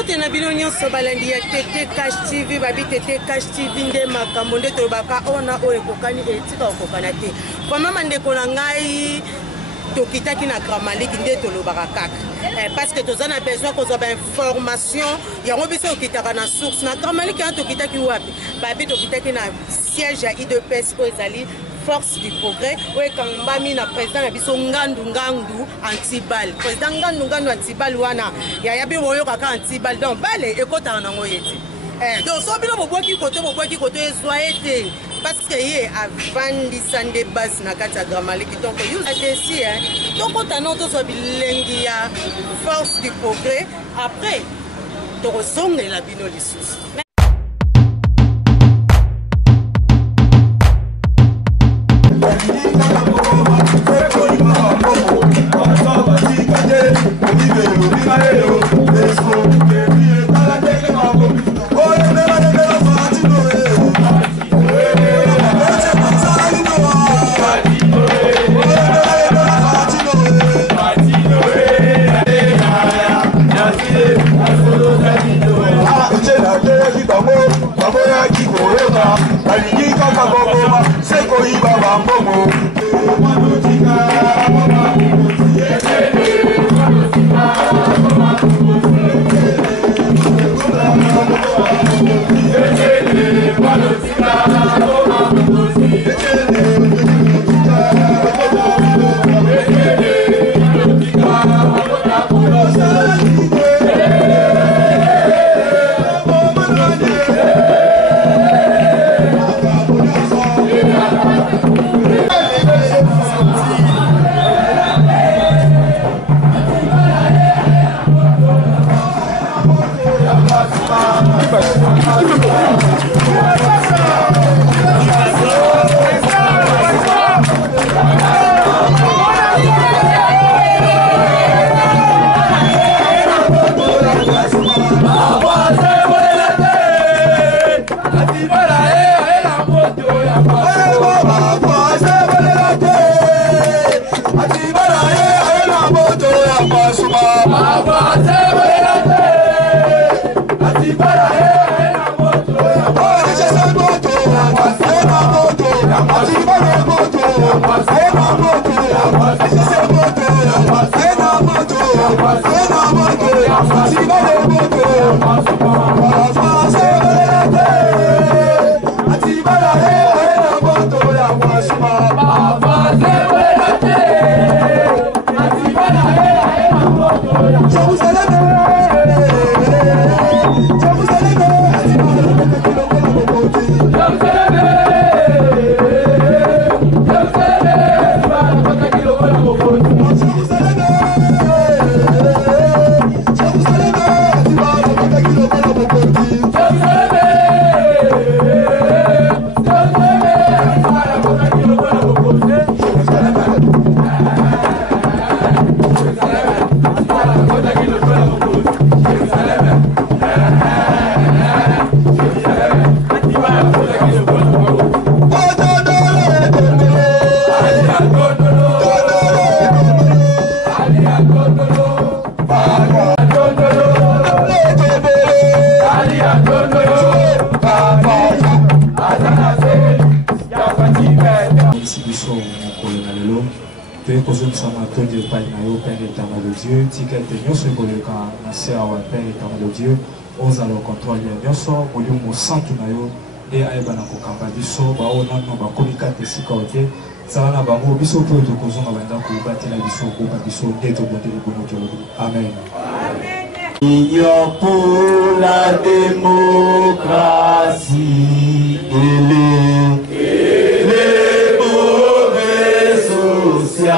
Bote na bino nyonso balandi ya Tete Cash TV babi Tete Cash TV nde makambo nde tolobaka ona oyo ekokani etika okokana te. Kwa mama ndeko na ngai tokitaki na Gramaliki nde tolobaka kaka. Parce que tozana besoin kozwa ba information yango biso okitaka na source na Gramaliki ya tokitaki wapi. Babi tokitaki na siège ya IDPS ezali Force du Progrès où kambami na président na biso Ngandu Antibal président Ngandu Antibal wana ya yabi moyo kaka Antibal donc bale ekota nango yeti donc so bino bobwaki kote soyete parce que ye avandi sande base na kata Gramaliki donc you atesi donc otano to so bilengi ya Force du Progrès après to resonge la bino lisusu. Et à Ebana Kokambadiso, Baona, Bakomikate Sikaote, Sarana Bango, Biso Pro de Kozonga Bandako, Batila Biso, Biso, Neto Bote Amen. Pour la démocratie et les progrès sociaux,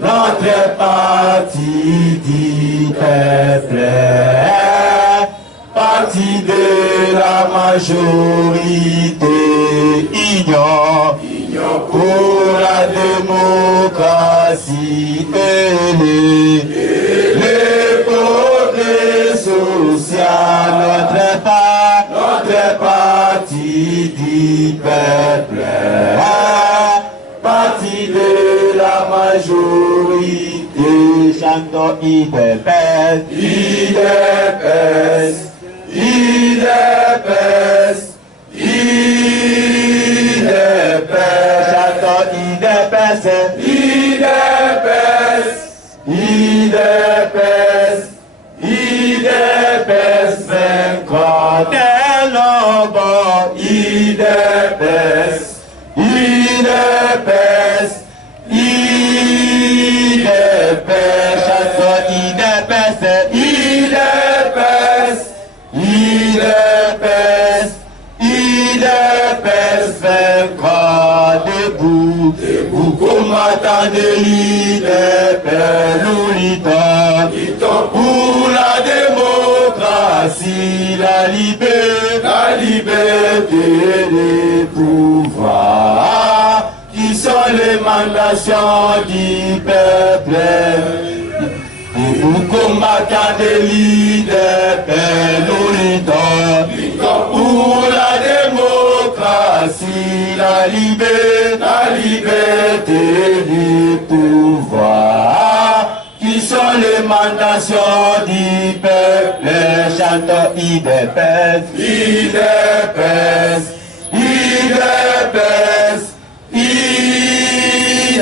notre parti dit peuple, parti de la majorité, union pour la démocratie et les progrès sociaux, notre parti dit peuple, parti de la majorité. chantons IDPS, IDPS, IDPS, IDPS, chantons IDPS, IDPS, IDPS, IDPS, vaincra des lobos, IDPS, IDPS, IDPS, chantons IDPS, IDPS, IDPS, IDPS, vaincra debout, debout combattants de l'IDPS, nous luttons pour la démocratie, la liberté des pouvoirs, qui sont l'émanation du peuple. Nous combattants de l'IDPS, nous luttons pour la démocratie, la liberté du pouvoir, qui sont l'émanation du peuple. Chantons IDPS, IDPS, IDPS, IDPS,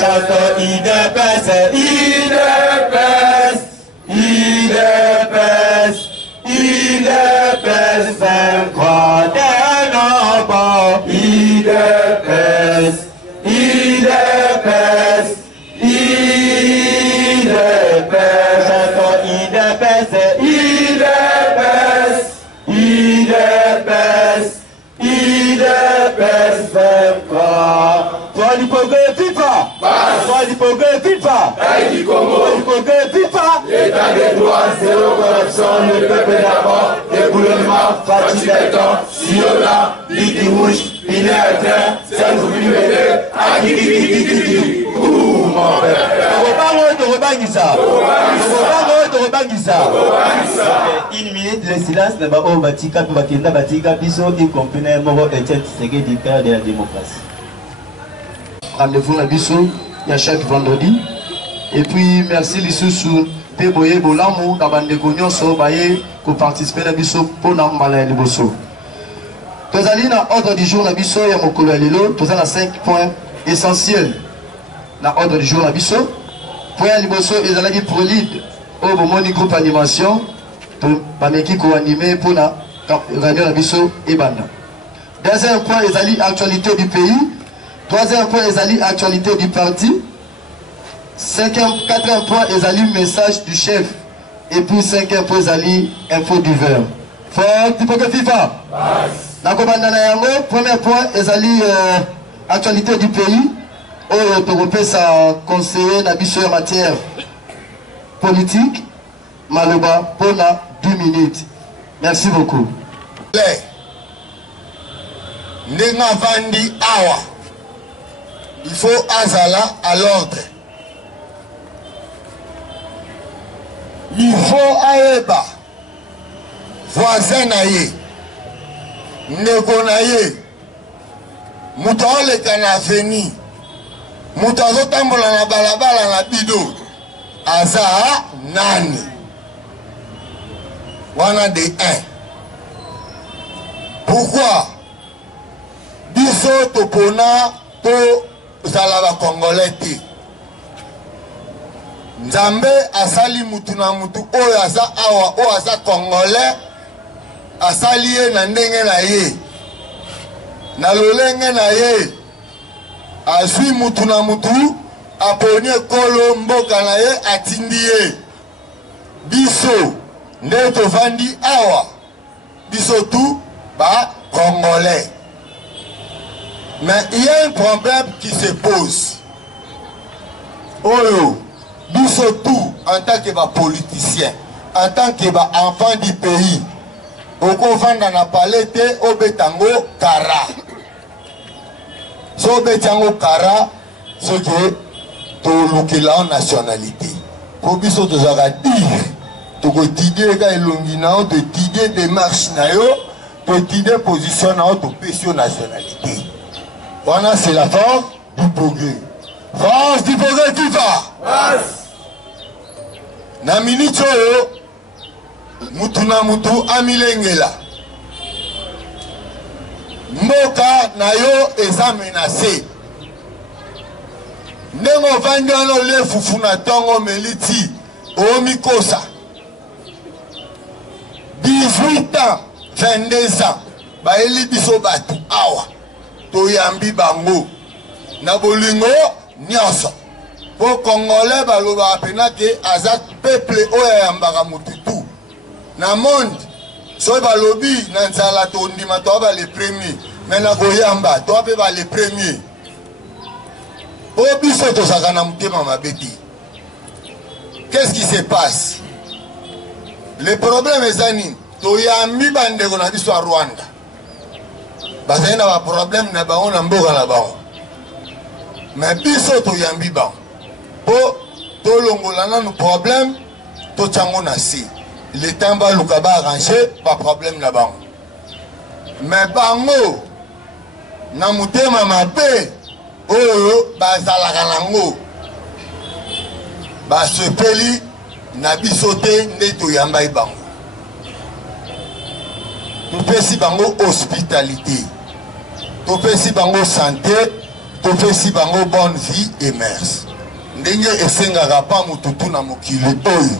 chantons IDPS, IDPS, IDPS, IDPS, vaincra des lobos, IDPS, IDPS, IDPS, chantons IDPS, IDPS, IDPS, IDPS, vaincra. Toi l'hypocrisie pas, toi l'hypocrisie pas, toi l'hypocrisie pas. L'état des droits, zéro corruption, le peuple d'abord, déboulement, fatigue des temps, Siola, Liti Rouge, Pinéatin, c'est vous qui mettez, Akiki, ouh mon père. Une minute de silence, n'a pas au Batika, Bakinda, Batika, Biso, y compris Moro et Tshisekedi du père de la démocratie. Rendez-vous à Bissau, il y a chaque vendredi. Et puis, merci les sous Péboye Bolamou, la bande de Gognon, pour participer à Bissau pour n'emballer les Bosso. Nous allons dans l'ordre du jour à Bissau, il y a mon collègue Lilo, nous allons 5 points essentiels dans l'ordre du jour à Bissau. Point Liboso, ils allaient dire prolide au moment du groupe animation, pour qui co-animé pour la réunion à Bissau et Banda. Deuxième point, ils allaient actualité du pays. Troisième point, ils allaient actualité du parti. Quatrième point, ils allaient message du chef. Et puis cinquième point, ils allaient info du verre. Fort, tu peux que FIFA. Premier point, ils allaient actualité du pays. Européen, ça conseiller en matière politique. Maloba, pour 2 minutes. Merci beaucoup. Il faut Azala à l'ordre. Il faut Aeba, voisin naye, nego naye, mutaole kana veni, mutazo tambola na balabala na bido, aza nani, wana de 1. Pourquoi? Biso topona to zalaba congolais te. Nzambe asali mutu na mutu oyo aza awa oyo aza congolais asali ye na ndenge na ye na lolenge na ye azwi mutu na mutu aponi ekolo mboka na ye atindi ye biso nde tovandi awa biso tu ba congolais. Mais il y a un problème qui se pose. Oyo biso tout en tant que politicien, en tant que enfant du pays, oko vanda na palete obetango kara. So obetango kara, ce que to lukila en nationalité. Ko biso to zaka dire, to ko tider ka elongi na o, to tider démarche na yo, to tider position na o, to pesio nationalité. Voilà, c'est la force du progrès. France du progrès FIFA. Na minute oyo mutu na mutu amilengela. Mboka na yo eza menacé. Ndenge ovandi wana ole fufu na ntongo meliti omikosa 18 ans 22 ans baeli biso bato awa toyambi bango na bolingo nyonso po congolais balobaka pena ke aza peuple oyo ayambaka mututu na monde soki balobi na nzala tondima toa bale premier me na koyamba toa mpe bale premier po biso tozalaka na motema mabe te. Qu'est-ce qui se passe? Le problème eza nini? Toyambi bandeko na biso ya Rwanda bazali na baproblème na bango na mboka na bango me biso toyambi bango po tolongola nanu problème totyango na se leta baluka baarrange baproblème na bango me bango na motema mabe oyo bazalaka nango basepeli na biso te nde toyambai bango topesi bango hospitalité topesi bango santé topesi bango bonne vie et mœurs ndenge esengaka pa mututu na mokili oyo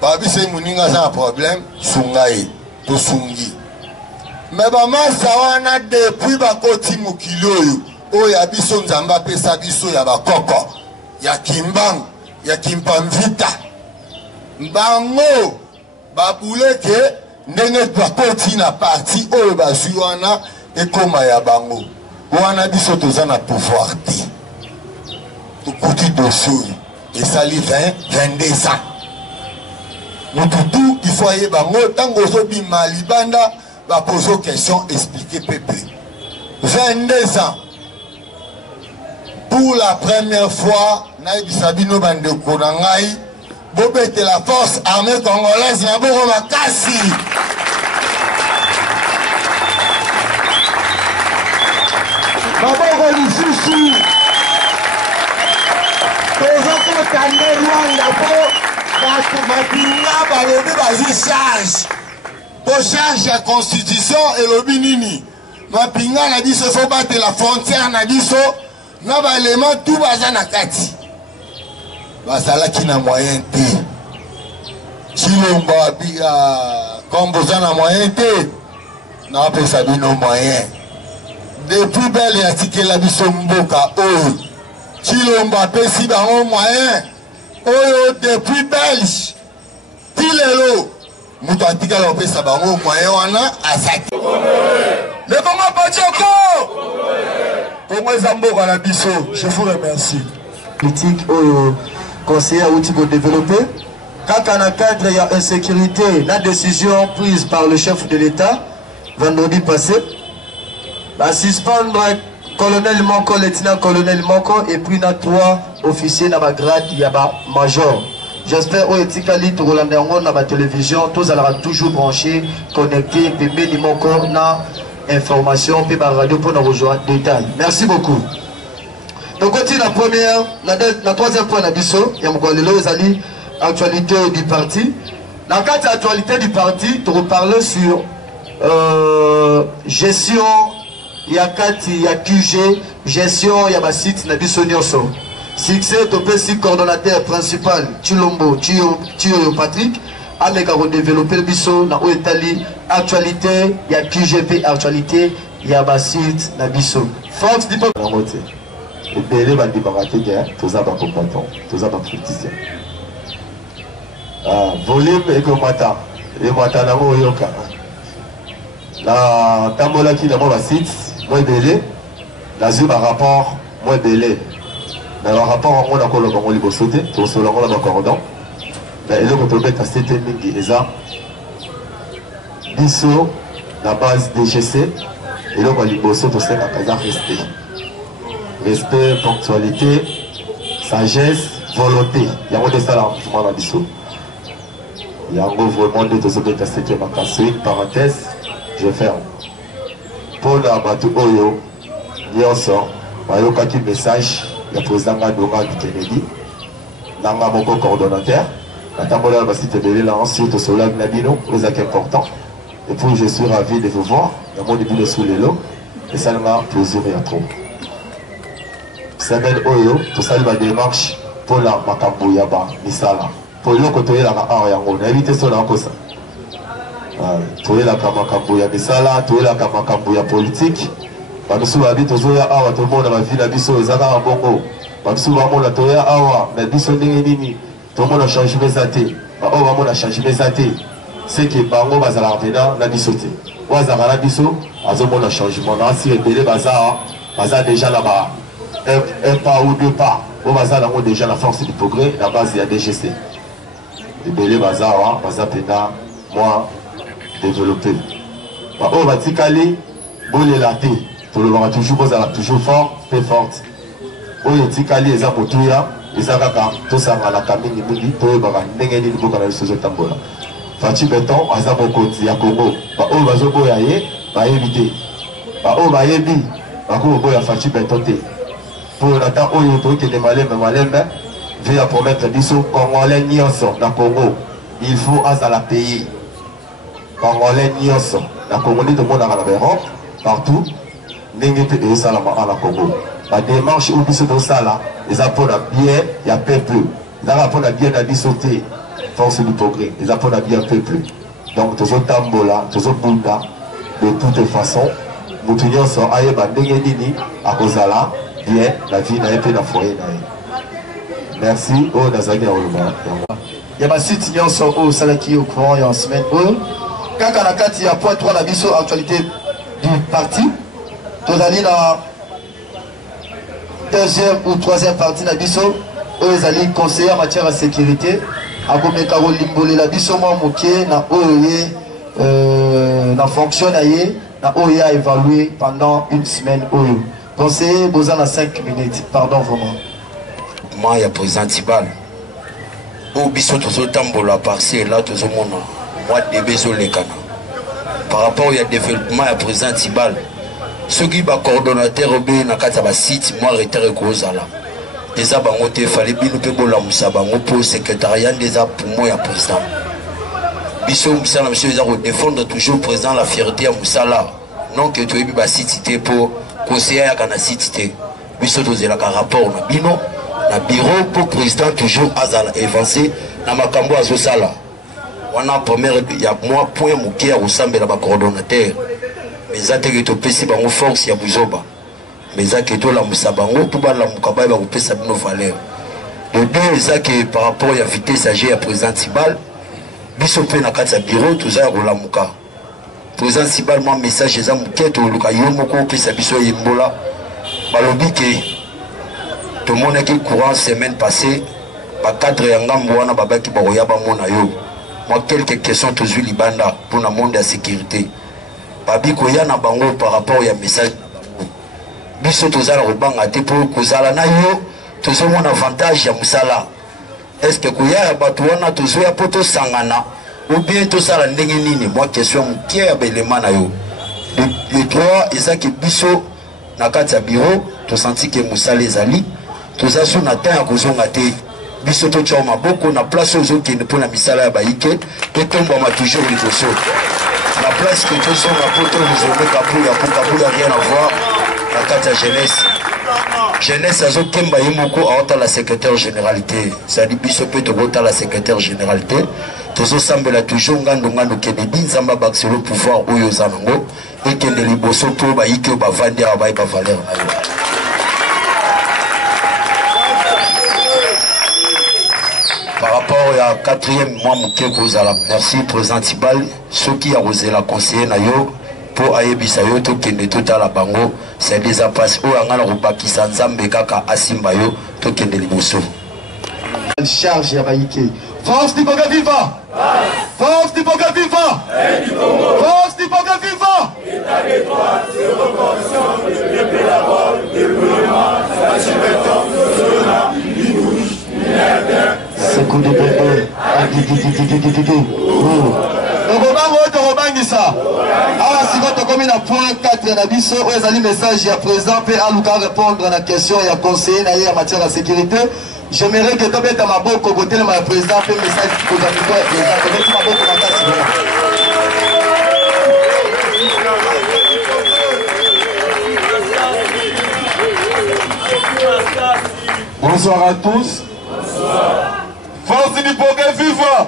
babise moninga aza na problème sunga ye tosungi me bamasa wana depuis bakoti mokili oyo ya biso nzambe apesa biso ya bakoko ya kimbangu ya kimpamvita bango babuleke ndenge bakoti na parti oyo bazwi wana ekoma ya bango wana biso toza na pouvoir te tokuti dossier oyo esali 22 ans mututu il faut aye bango ntango ozobima libanda bapose question expliquer peuple 22 ans pour la première fois nayebisa bino bandeko na ngai bobete la force armée congolaise na boko makasi maboko lisusu tozokotande Rwanda po bato bapinga balobi bazwi charge po charge ya constitution elobi nini mapinga na biso fo batela frontière na biso na balema tu baza na kati bazalaki na moyen te Chilombo kombo za na moyen te na apesa bino moyen depuis belle yatikela biso mboka oyo Chilombo apesi bango moyen oyo depuis belge ti lelo mutu atikala kopesa bango moyen wana azaki le Congo Bachoko Congo eza mboka na biso. Je vous remercie. Politique oyo conseiller outil pour développer quand on a cadre il y a insécurité la décision prise par le chef de l'État vendredi passé va suspendre colonel Moko, lieutenant colonel Moko et puis na 3 officiers na ba grade il y a ba major. J'espère au etikali to Rolanda ngo na ba télévision tous allera toujours branché connecté pembeni Moko na information pe ba radio pour nous rejoindre détail. Merci beaucoup. Donc on la première, la troisième point na biso ya mkolelo ezali actualité du parti. Dans cadre de l'actualité du parti, tu reparles sur gestion yakati ya QG, gestion ya ba site na biso nyonso. Succès topesi coordonnateur principal Chilombo Chio Patrick avec à développer le biso na oetali actualité ya QGP actualité ya ba site na biso. Fox dit pas et belé va débarrasser guerre, tous à bas combattants, tous à bas politiciens. Volume et comme matin, et matin na mo yoka. La tambola qui na mo va site, moi belé, la zuma rapport, moi belé. Mais le rapport on a encore le bon libre sauter, tout sur le rôle de cordon. Mais le contrôle à c'était mingi eza. Biso la base DGC et le libre sauter c'est la casa rester. Respect, ponctualité, sagesse, volonté. Il y a un de ça là, mouvement dans biso. Il y a un mot vraiment de tous les tests qui m'a cassé. Une parenthèse, je ferme. Pour la bateau Oyo, il y a un sort. Il y a un message. le président Donga du Kennedy, Nanga Moko coordonnateur, la Tambola Basite Belé, là ensuite au Solag Nabino, les actes importants. Et puis je suis ravi de vous voir, dans mon début de sous les lots, et ça m'a plaisir et à trop. Semaine Oyo, tout ça, il va démarche pour la Makambo Yaba, Misala. Pour le côté la Ariango, on a évité cela en cause. Tout est la Makambo Yaba Misala, tout est la Makambo Yaba politique. Nous habitons tout le monde dans la ville, Abisso, les Zara en Bongo. Nous avons la Toya Awa, mais Abisso Nini, tout le monde a changé mes athées. On a changé mes athées. C'est que Bango Bazala Vena, Nabissoté. Ouazara Nabisso, Azomon a changé. Mon ancien Bélé Bazar, Bazar déjà là-bas. Un pas ou deux pas. Au Bazar, on a déjà la force du progrès, la base il y a des gestes. Le Bélé Bazar, Bazar Pena, moi, développé. On va t'y Bolé la thé. Tout le monde toujours fort, très forte. Oyo tikali eza potuya, eza kaka tosanga la kamini mingi toyebaka ndenge nini boka na biso ezotambola. Faci Beton aza mokonzi ya Congo. Oyo bazoboya ye bayebi te. Oyo bayebi bakoboya Faci Beton te. Pour natan oyo toyokende malembe veya promettre biso Congolais nyonso na Congo. Il faut azala payer. Congolais nyonso na Congo nde tomonaka na Europe partout. N'engete et salama à la Congo. La démarche où biso dans ça là, les apports à bien, il y a peuple. Les apports à bien à dissoter, force du progrès. Les apports à bien peuple. Donc tous autres tambola, tous autres bunda, de toute façon, nous tenions sur aïeba n'engenini à cause là, bien la vie n'a pas d'affoyer. Merci. Oh Nazaki Aolma. Il y a ma site nyonso au salaki au courant et en semaine. Quand on a 4 il y a point 3 la biso actualité du parti. Tozali na deuxième ou troisième partie na biso oyo conseiller en matière de sécurité akomeka kolimbole la biso mwa moke na oyo na fonction na ye na oyo a évalué pendant une semaine oyo conseiller boza na 5 minutes pardon vraiment moi ya président Tibal o biso tozotambola parce là tozomona moi debe ezolekana par rapport au développement ya président Tibal. Ceux qui sont coordonnateurs na kati ba site moi retard kozala déjà bango te fallait bino pe bola musabango pour secrétariat déjà pour moi ya président biso musala monsieur za défendre toujours président la fierté ya musala non que tu ebi ba site te pour conseiller ya kana site te biso tozela ka rapport na bino na bureau pour président toujours azala avancer na makambo azosala wana première ya moi point muke ya osambela ba coordonnateur mais ça que tu peux bango force ya buzoba mais ça que tu la musabango pour ba la mukaba ba kopesa bino valeur le deux ça que par rapport à vitesse âgée à président Tibal biso pe na kati ya bureau tout ça ko la muka président Tibal moi message za muketo luka yo moko pesa biso yembola balobi ke tout le monde qui courant semaine passée ba cadre ya ngambo wana babaki ba koya ba mona yo moi quelques questions toujours libanda pour le monde de la sécurité babi koya na bango par rapport au message biso tozala robanga te pour kozala na yo tozomona avantage ya musala est-ce que koya ya bato wana tozoya po tosangana ou bien tosala ndenge nini moi question mukie ya belema na yo le droit eza ke biso na kati ya bureau tosenti ke musala ezali toza so na temps ya kozonga te biso totya maboko na place ozokende mpona misala ya baike totombama toujours liboso la place que tous sont rapportés vous avez rien à voir la carte à jeunesse. Jeunesse à Zokemba Yemoko à la secrétaire généralité. Ça dit biso peut te la secrétaire généralité. Tous ensemble là toujours ngandongando Kennedy Zamba Bax le pouvoir Oyo Zanango et que les liboso pour baïke ba vendre à ba valeur. Par rapport à quatrième mois Mouké Kozala, merci président Tibal, ceux qui ont osé la conseiller Nayo pour Ayebisa yo to kende tout à la bango, c'est des apasses où on a le baki Sanzambe Kaka Asimbayo to kende liboso. Charge ya baïke. Force du Boga Viva! Force du Boga Viva! Force du Boga Viva! État des droits, zéro corruption, le pédagogue, le gouvernement, c'est coup de bébé. Tokobangisa. Awa siko tokomi na point 4 na biso oyo ezali message ya président mpe aluka répondre na question ya conseiller na ye ya matière ya sécurité. J'aimerais que tobeta maboko botelema ya président mpe message kozwa miko ya président tobeti maboko makasi vraiment. Bonsoir à tous. Bonsoir. Force du Poké viva.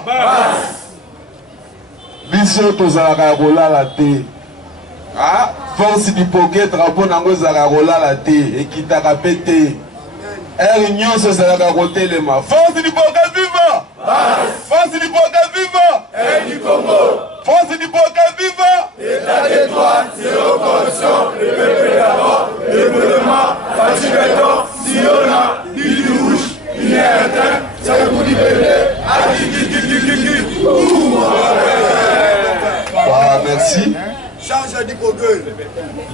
Biso tozalaka kolala te. Ah, force du Poké drapeau nango zalaka kolala te ekitaka pe te. Nyonso ezalaka kotelema. Force du Poké viva. Force du Poké viva. Et du Congo. Force du Poké viva. État des droits, zéro corruption, le peuple d'abord, développement, fatiguement, Siona, l'île rouge, il est éteint, c'est le coup du bébé, merci. Change du Poké.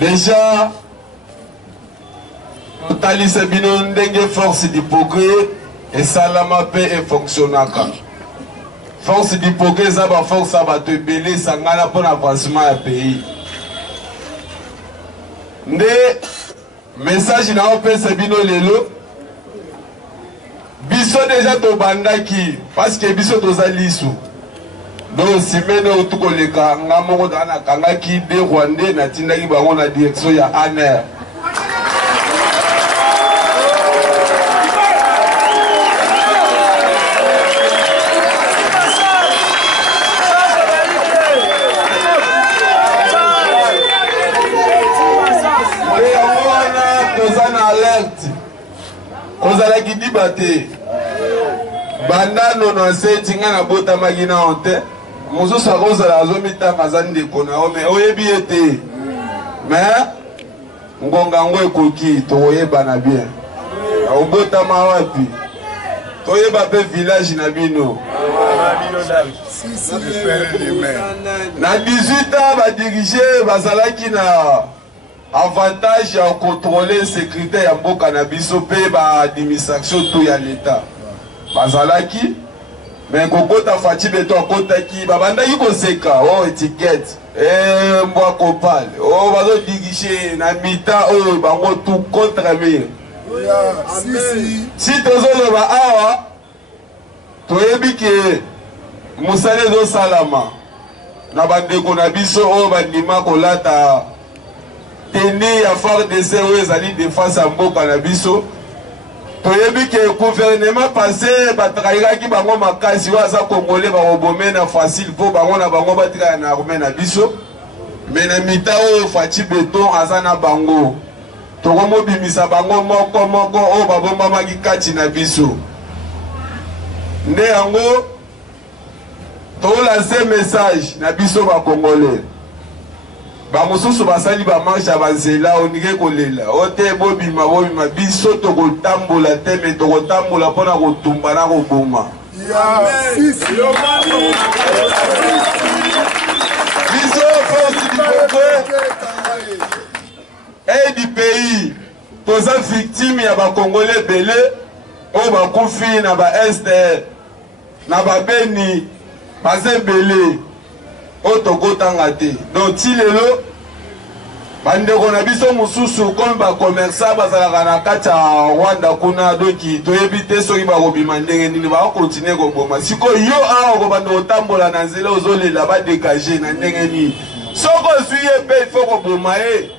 Déjà, Tali Sabino ndenge force du Poké et Salama P et fonctionnaka. Force du Poké, ça va force à battre belé, ça n'a pas d'avancement à pays. Nde message na ope Sabino lelo. Biso déjà to bandaki parce que biso tozalisu. Donc simene otukoleka ngamoko dana kangaki de Rwandais na tindaki bango na direction ya ANR. Ozala ki dibate banda nono seti nga na bota magina onte mosusu akozala azomitanga aza ndeko na yo me oyebi ete mais ngonga ngo ekoki tokoyebana bien obotama wapi toyeba mpe village na bino na 18 ans badirige bazalaki na avantage à contrôler sécurité ya mboka na biso pe ba administration tout ya l'état bazalaki mais kokota fati beto akotaki babandaki koseka oh étiquette mbwa kopal oh bazo diriger na mita oh bango tout contre mur si tozoloba awa toyebi ke mosala ezosalama na bandeko na biso oyo bandima kolata teni ya FARDC oyo ezali défense ya mboka na biso toyebi ke gouvernement passé batrahiraki bango makasi oyo aza congolais bakobome na facile mpo bango na bango batikala na armée na biso me na mita oyo Faci Beton aza na bango tokomobimisa bango moko moko oyo babombamaki kati na biso nde yango tolanse message na biso bakongolais bamosusu basali bamarche ya banzela onike kolela ote bobima biso tokotambola te me tokotambola mpona kotumba na koboma biso force du Congo et du pays toza victime ya bakongolais ebele oyo bakufi na baeste na babeni baza ebele oyo tokotanga te donc ti lelo bandeko na biso mosusu comme bakommerçant bazalaka na kati ya Rwanda kuna donki toyebi te soki bakobima ndenge nini bakokontinue koboma sikoyo yo awa okobanda kotambola na nzela ozolela badekage na ndenge nini soko ozwi ye mpe ifo koboma ye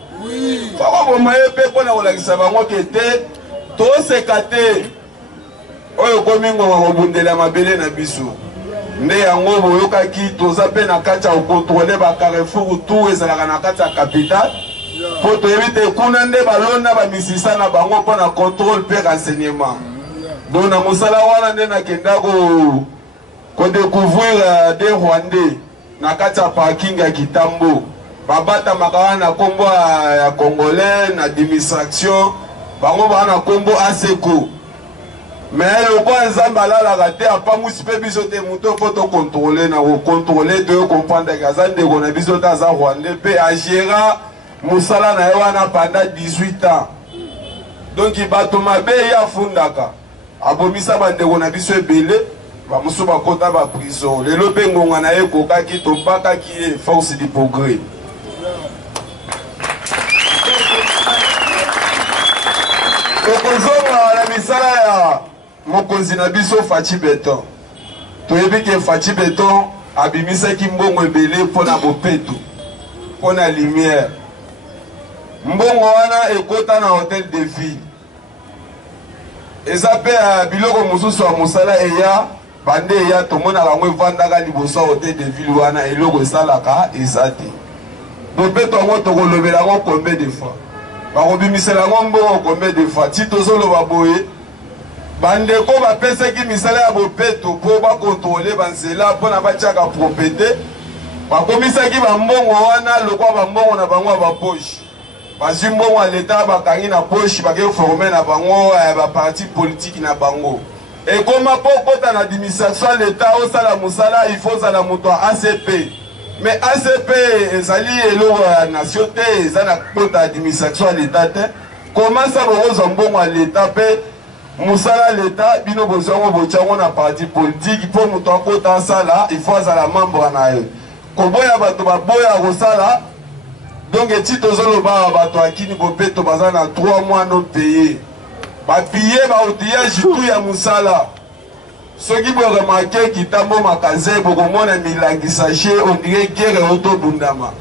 fo koboma ye mpe mpona kolakisa bango ke te toseka te oyo komi ngonga kobundela mabele na biso nde yango boyokaki toza mpe na kati ya kokontrole bacarrefour tour ezalaka na kati ya capitale mpo toyebi te kuna nde balonda bamisisa na bango mpo na contrôle mpe renseignement donc na mosala wana nde nakenda kodécouvrir des Rwandais na kati ya parking ya Kitambo babatamaka wana na nkombo ya congolais na administration bango baa na nkombo ASECO mais lokwa nzambe alalaka te apamwisi mpe biso te moto mpo tokontrole na kokontrole toyokomprendre aza ndeko na biso te aza Rwandais mpe agera mosala na ye wana pendant 18 ans donc bato mabe ye afundaka abomisa bandeko na biso ebele bamosusu bakota baprison lelo mpe ngonga na ye ekokaki tobakaki ye force du progrès tokozonga na misala ya mokonzi na biso Faci Beton. Toyebi ke Faci Beton abimisaki mbongo ebele mpona bopeto, mpona lumière. Mbongo wana ekota na Hôtel de Ville. Eza pe biloko mosusu ya mosala eya bande eya tomona bango evandaka liboso ya Hôtel de Ville wana eloko esalaka eza te. Bopeto yango tokolobela yango combien de fois, bakobimisela yango mbongo combien de fois. Ti tozoloba boye bandeko bapesaki misala ya bopeto mpo bakontrole banzela mpona batiaka propriété, bakomisaki bambongo wana lokwa bambongo na bango ya bapoche. Bazwi mbongo ya leta bakangi na poche bake forme na bango ya baparti politique na bango. Ekoma mpo kota na administration leta osala mosala il faut ozala moto ya ACP. Mais ACP ezali eloko ya nation te, eza na kota administration leta te. Comment ça bokozwa mbongo ya leta mpe mosala leta bino bozwango botyango na parti politique mpo moto akota asala il faut azala membre na ye. Koboya bato baboya kosala. Donc eti tozoloba bato akini bopeto baza na 3 mois non payé. Bapiye ba outillage tout ya musala. Soki bo remarquer kitambo makaze bokomona milangisa chez on dirait guerre auto bundama.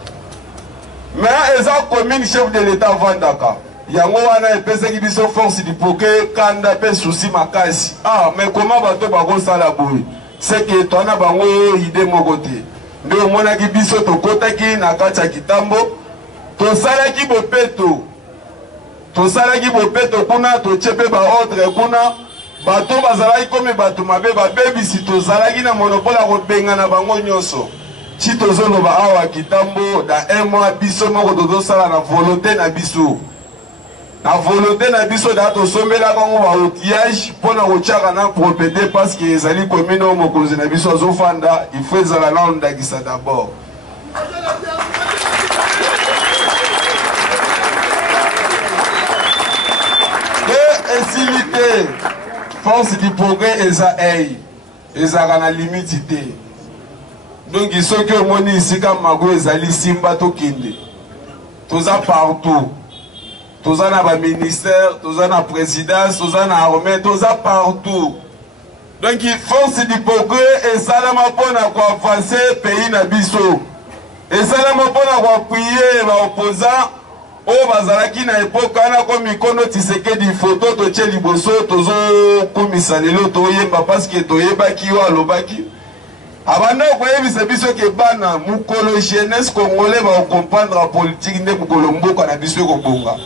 Mais eza commune chef de l'état vandaka. Yango wana epesaki biso force di poke kanda pe souci makasi. Ah mais comment bato bako sala boy? C'est que tona bango idée moko te. Ndio mona ki biso tokotaki na kati ya kitambo. Tosalaki bopeto kuna tochepe ba ordre kuna bato bazalaki comme bato mabe babebisi tozalaki na monopole ko benga na bango nyonso. Ti tozoloba awa kitambo da 1 mois biso moko tozosala na volonté na biso. Na volonté na biso da tosombela bango ba outillage pona kotiaka na propriété parce que ezali commune o mokonzi na biso azofanda il faut ezala na ondakisa d'abord. Facilité, force du progrès ezaka na limite te. Donc il faut que moni ici comme mago ezali simba to kinde. Toza partout. Toza na ba ministère, toza na présidence, toza na armée, toza partout. Donc il force du progrès ezalama pona ko avancer pays na biso. Ezalama pona ko appuyer ba opposants. Oh bazalaki na époque ana ko mikono Tshisekedi photo to tche liboso tozo komisa lelo to yemba parce que to yebaki wa lobaki abanda ko yebisa biso ke bana mukolo jeunesse congolais ba comprendre la politique nde mukolo mboka na biso ko bonga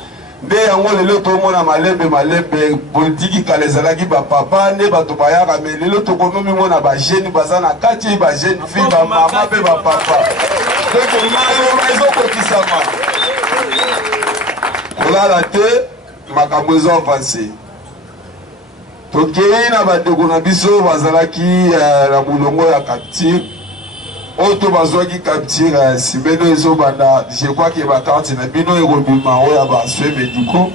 nde yango lelo to mona malembe politique kalezalaki ba papa nde bato bayaka mais lelo to konomi mona ba jeune bazana kati ba jeune fille ba mama pe ba papa donc mayo bazo kotisama kolala te makambo ezo avance tokei na bandeko na biso bazalaki na molongo ya capture oyo to bazwaki capture simeno ezobanda je crois ke bakarte na bino ekobima oyo ya baswe médicaux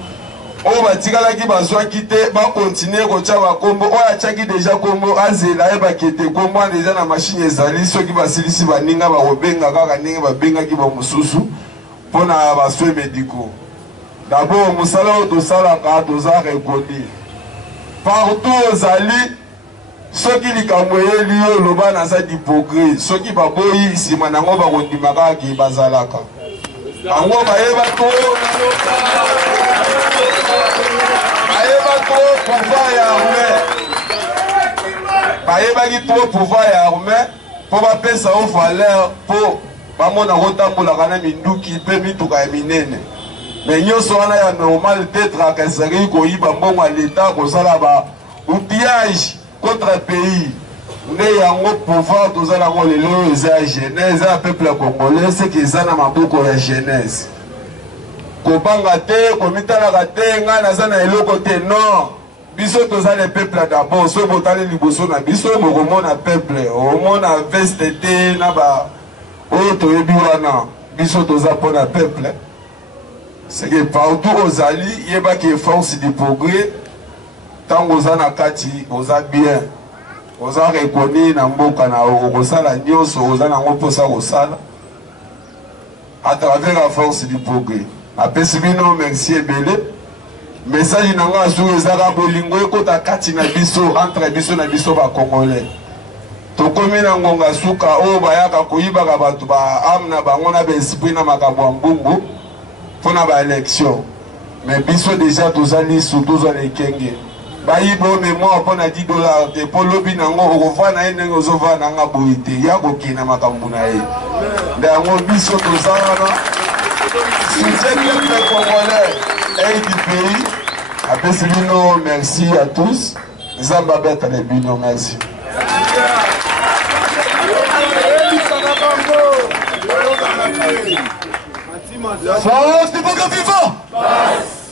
oyo batikalaki bazwaki te bakontinue kotya bakombo oyo atiaki deja kombo azela yebaki ete kombo wana deja na mashine ezali soki basilisi baninga bakobenga kaka ndenge babengaki bamosusu mpona baswe médicaux. D'abord, musala otosalaka toza reconnu. Partout ozali, soki likambo eyeli yo loba naza d'hypocrite, soki baboyi nsima nango bakondimaka ki bazalaka. Bango bayeba to pouvoir ya armée. Bayebaki to pouvoir ya armée po bapesa o valeur po bamona kotambolaka na minduki mpe mituka ya minene. Mais nyonso wana ya normal d'être akesaki koyiba mbongo ya leta kosala ba outillage contre pays nde yango pouvoir tozala yango lelo eza ya jeunesse eza ya peuple congolais seke eza na maboko ya jeunesse kobanga te komitalaka te ngai naza na eloko te non biso toza le peuple d'abord so botali liboso na biso bokomona peuple omona veste te na ba oyo toyebi wana biso toza mpona peuple. C'est que partout aux alliés, il y a une force de progrès. Tant aux anakati, aux a bien, aux a reconnu dans mboka na okosala nyonso, aux a nangoposa kosala. À travers la force du progrès. Apesibino merci ebele. message nanga sur ezaka bolingo ekota kati na biso entre biso na biso ba congolais tokomi na ngonga suka oyo bayaka koyibaka bato ba ame na bango na baesprit na makambo ya mbungu mpona baélection mais biso déjà toza lisu tozwa lekenge bayiba o mémoire mpona $10 te mpo lobi nango okovaa na ye ndenge ozovaa nanga boye te ya kokina makambo na ye nde yango biso toza wana soutien peuple congolais et du pays apesi bino merci à tous nzambe abetale bino merci. Force du Boga vivant!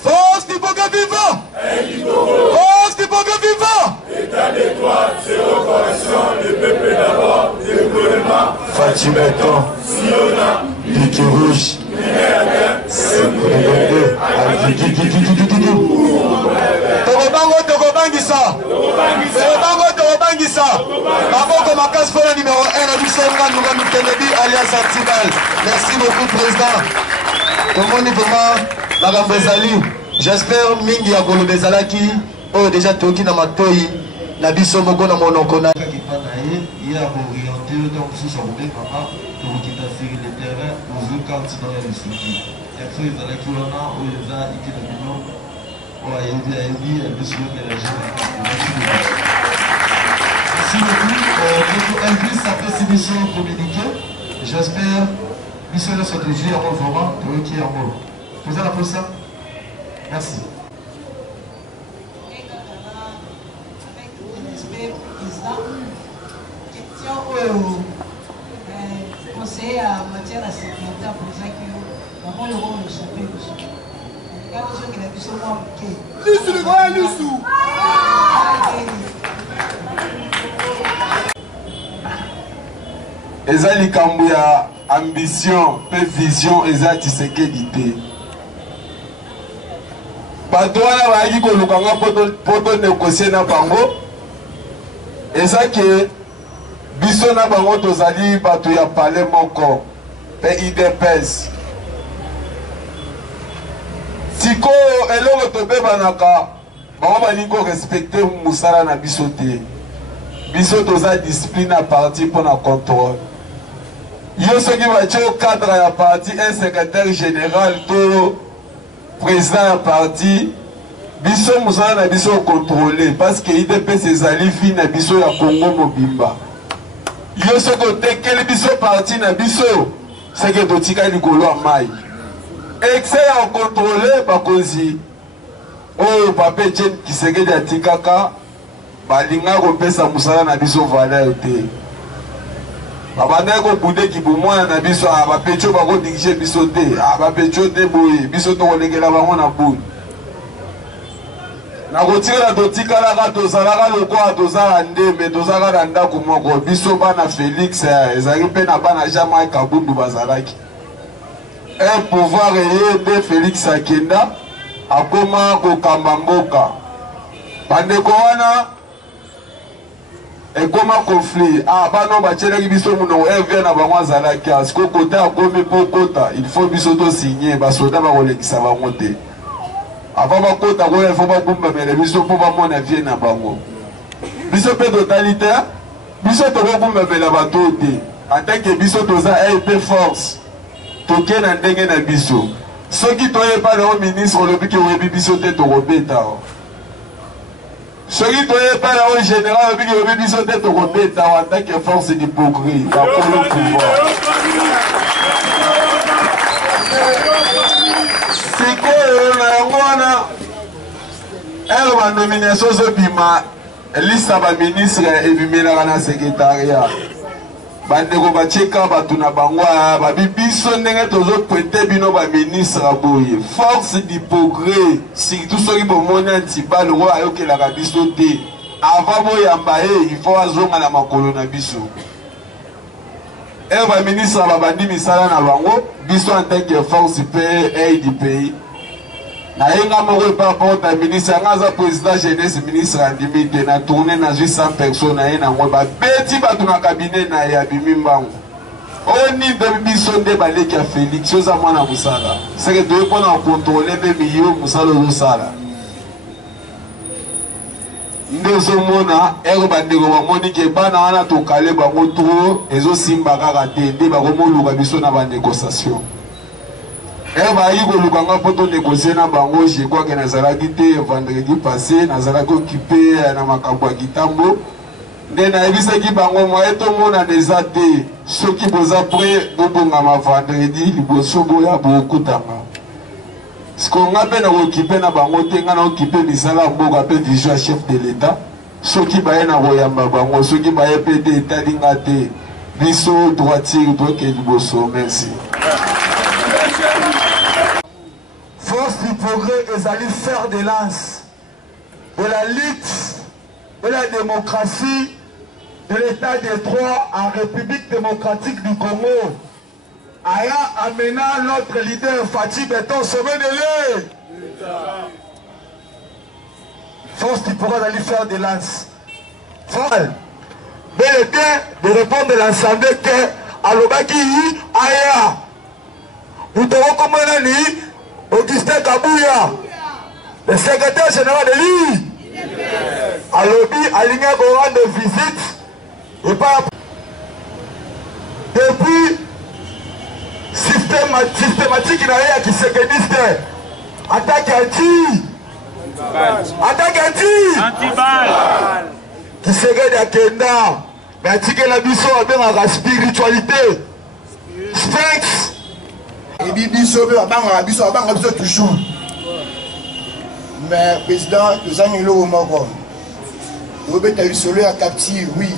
Force du Boga vivant! Force du Boga vivant! État des droits, zéro correction, le peuple d'abord, développement. Fatimeton, Siona, Ligue Rouge, Tokobangisa Maboko Makas pour le numéro 1 à Luxembourg, nous Mutenebi alias Antibal. Merci beaucoup président. Comment vraiment Madame Bezali, j'espère mingi ya Golo Bezalaki oh déjà toki na matoi na biso moko na monoko na il a orienté donc sous son papa pour quitter le terrain aux cartes dans les soucis. Et puis ils allaient qui on a où ils a été le boulot. Ouais, il a dit elle peut se mélanger. Merci beaucoup. Elle puisse sa perception communiquée. J'espère que cela soit déjà en moment de qui en mot. Vous allez pour ça. Merci. Avec le respect président, question au conseiller en matière de sécurité pour ça que nous avons le chapitre. eza likambo ya ambition pe vision eza Tshisekedi te bato wana bayaki kolukanga mpo tonegocie na bango eza ke biso na bango tozali bato ya pale moko pe idps sikoyo eloko tobebanaka bango balingi korespecte mosala na biso te biso toza discipline ya parti mpo na contrôle yo soki batie cadre ya parti un secrétaire général to président ya parti biso mosala na biso ocontrôle parce que idps ezali fi na biso ya Congo mobimba yo soki otekeli biso parti na biso seke totika likolo ya mai excès ya ocontrôle bakonzi oyo pape Etienne Tshisekedi atikaka balinga kopesa mosala na biso valeur te babandaki kobundeki bomwana na biso bapetio bakodirige biso te bapetio te boye biso tokolekela bango na buni nakotikala totikalaka tozalaka lokola tozala ndembe tozalaka na ndako moko biso bana Félix ezalaki mpe na bana Jean-Marc Kabundu bazalaki un pouvoir eye nde Félix akenda akoma kokamba mboka bandeko wana ekoma conflit bano batielaki biso monoko evia na bango azalaki siko kota akomi mpo kota il faut biso tosinye basoda bakolekisa bango te avant bakota koya il faut babumbamela biso mpo bamona vie na bango biso mpe totali te biso tokobumbamela bato te atake biso toza ep force toke na ndenge na biso soki toyeba na ministre olobiki oyebi biso te tokobeta soki toyeba na général olobiki oyebi biso te tokobeta atake force d'hypocrite bakolo pouvoir sikoyo na yango wana ere banomination ozobima liste ya baministre ebimelaka na secrétariat bandeko batieka bato na bango babi biso ndenge tozoprete bino baministre boye force d'hypocrite surtout soki bomoni Antibal ngo ayokelaka biso te avant boyamba ye il faut azonga na makolo na biso ere baministre babandi misala na bango biso en tant que force pe aide du pays nayenga moko par rapport à ministre anga aza président jeunesse ministre andimi te na tourné na 100 personnes na ye nango babeti bato na cabinet na ye abimi mbango oyo ninde biso nde baleki ya Félix oza mwana mosala seke toye mpona kocontrôle mpe miyo mosala ozosala ndezomona ero bandeko bamoni ke bana wana tokale bango tro ezosimba kaka te nde bakomoluka biso na banégociation ero bayaki kolukanga mpo tonégocie na bango je crois ke nazalaki te vendredi passé nazalaki occupé na makambo ya kitambo nde nayebisaki bango moye tomonana eza te soki boza pre bobongama vendredi liboso boya bokutanga siko nga mpe nakokipe na bango te nga nakokipe misala ya mboka mpe vision ya chef de l'état soki baye na koyamba bango soki baye mpe te etali nga te biso droitier toke liboso. Merci. Force du progrès ezali fer de lance de la lutte de la démocratie de l'état des droits en République démocratique du Congo. Aya amena notre leader Fatih Beton Somenele. Force du progrès d'aller faire des lances. Mais le temps de répondre à l'Assemblée que Alobaki Aya. Nous devons commander Augustin Kabouya, le secrétaire général de l'I. Alobi aligné pour rendre visite et pas. Depuis systématique il a qui se guénisse attaque anti-balle qui se guénisse à Kenda mais attaque la biso avec la spiritualité sphinx et biso abanga biso toujours mais président nous avons le moko obeta isolo ya captive oui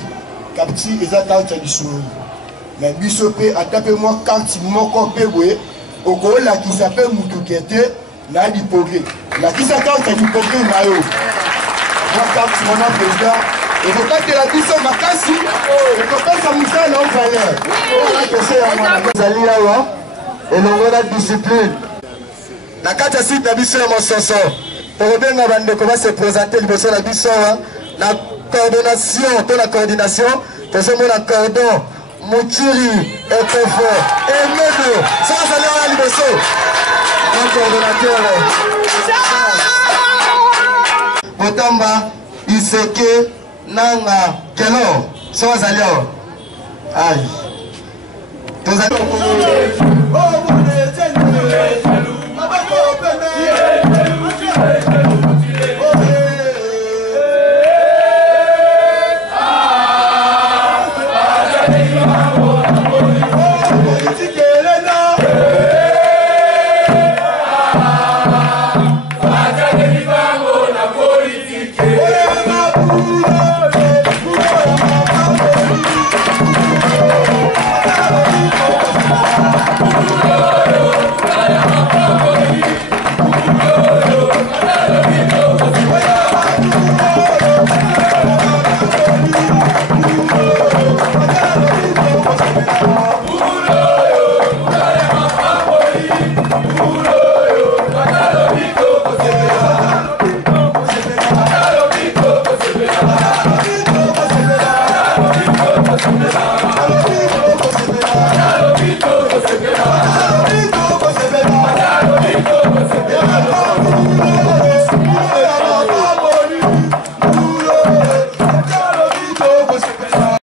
captive eza carte ya bisolo mais biso pe atape moi carte moko pe boye oko la qui s'appelle mutukete na di progrès la qui s'appelle carte du progrès na yo moi carte mon président et vous quand la biso makasi et ko pesa musala na valeur voilà que c'est à moi zali lawa et longo la discipline na kata site na biso ya mososo tokobenga bandeko va se présenter liboso na biso la coordination, de la coordination, la cordon, Moutiri, Ekofo, et Medo, ça va aller à la liboso. Un coordonnateur. Botamba, Iseke, Nanga, Kelo, ça va aller. Aïe.